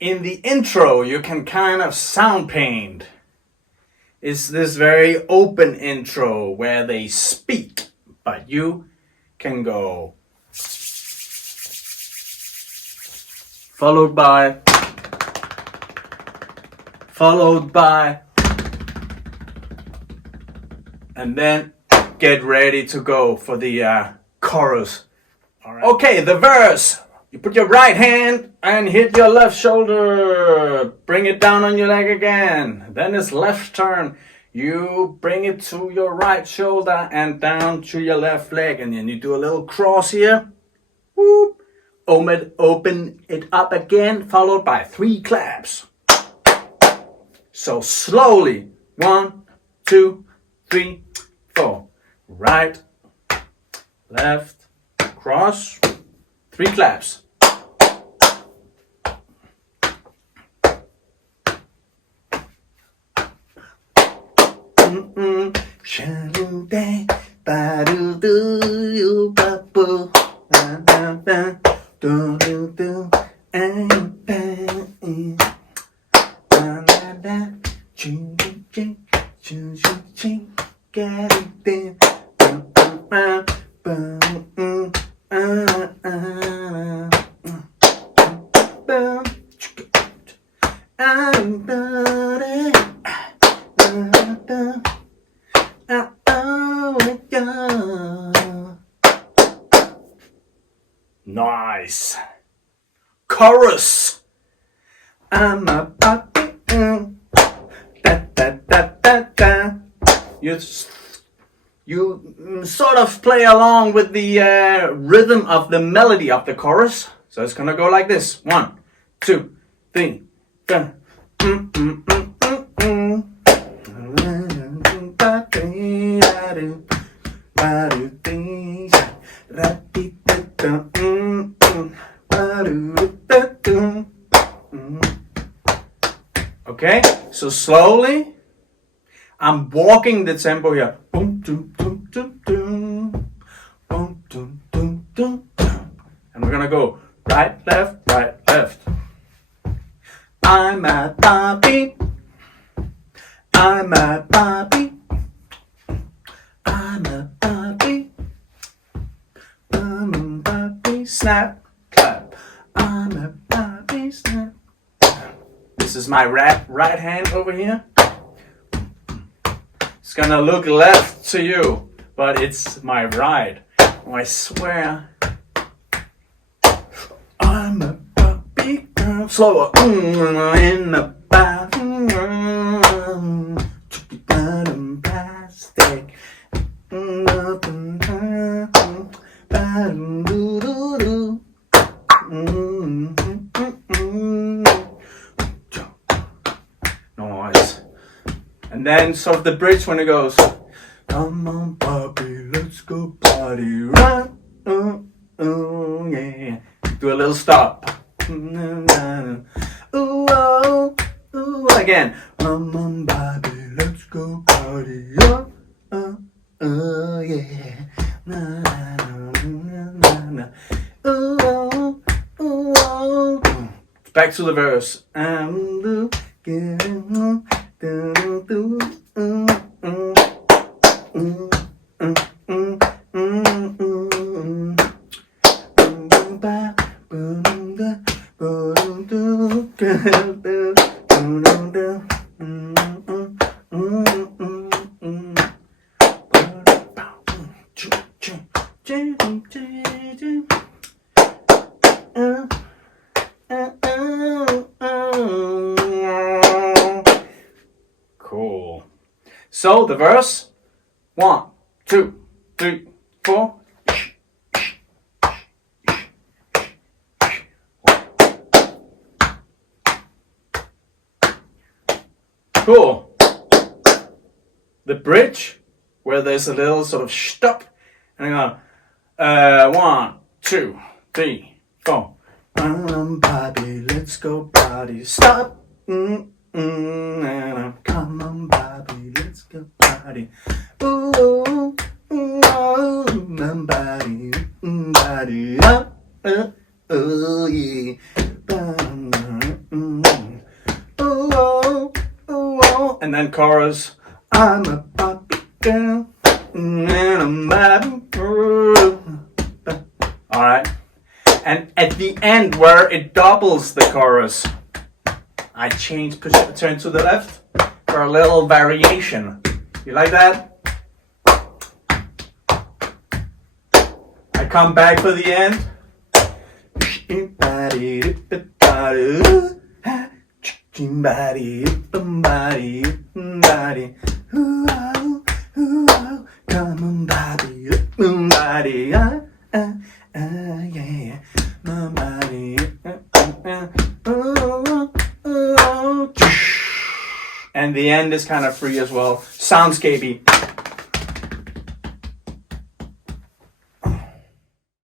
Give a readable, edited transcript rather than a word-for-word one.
in the intro, you can kind of sound paint. It's this very open intro where they speak, but you can go followed by, and then get ready to go for the chorus. All right. Okay, the verse. You put your right hand and hit your left shoulder. Bring it down on your leg again. Then it's left turn. You bring it to your right shoulder and down to your left leg. And then you do a little cross here. Whoop. Open it up again, followed by 3 claps. So slowly. 1, 2, 3, 4. Right, left, cross. 3 claps. Nice. Chorus. I'm a puppy. Da, da, da, da, da. You sort of play along with the rhythm of the melody of the chorus. So it's gonna go like this. 1, 2, 3. Da. Okay, so slowly, I'm walking the tempo here. Boom, doom, doom, doom, doom. Boom, doom, doom, doom, doom. And we're gonna go right, left, right, left. I'm a Barbie. I'm a Barbie. I'm a Barbie. I'm a Barbie. Snap, clap. I'm a Barbie. Snap. This is my right hand over here. It's gonna look left to you, but it's my right. Oh, I swear. I'm a Barbie girl. Slower. In the bathroom. Plastic. Noise. And then sort of the bridge when it goes, come on, Barbie, let's go party, run, yeah. Do a little stop. Ooh, oh, ooh, again. Come on, Barbie, let's go party, yeah. Na, na, na, na, na. Ooh, oh, ooh, oh. Back to the verse. I'm looking. Cool. So the verse, 1, 2, 3, 4. Cool. The bridge, where there's a little sort of stop, and I go 1, 2, 3, 4. Barbie, let's go party. Stop. Come on, Barbie, let's go party. Ooh, ooh, ooh, body, body up. Oh yeah. and then chorus. I'm a Barbie girl, and I'm Barbie girl. Alright. And at the end, where it doubles the chorus, I turn to the left for a little variation. You like that? I come back for the end. Come on, body, yeah, my body, and the end is kind of free as well, soundscapey.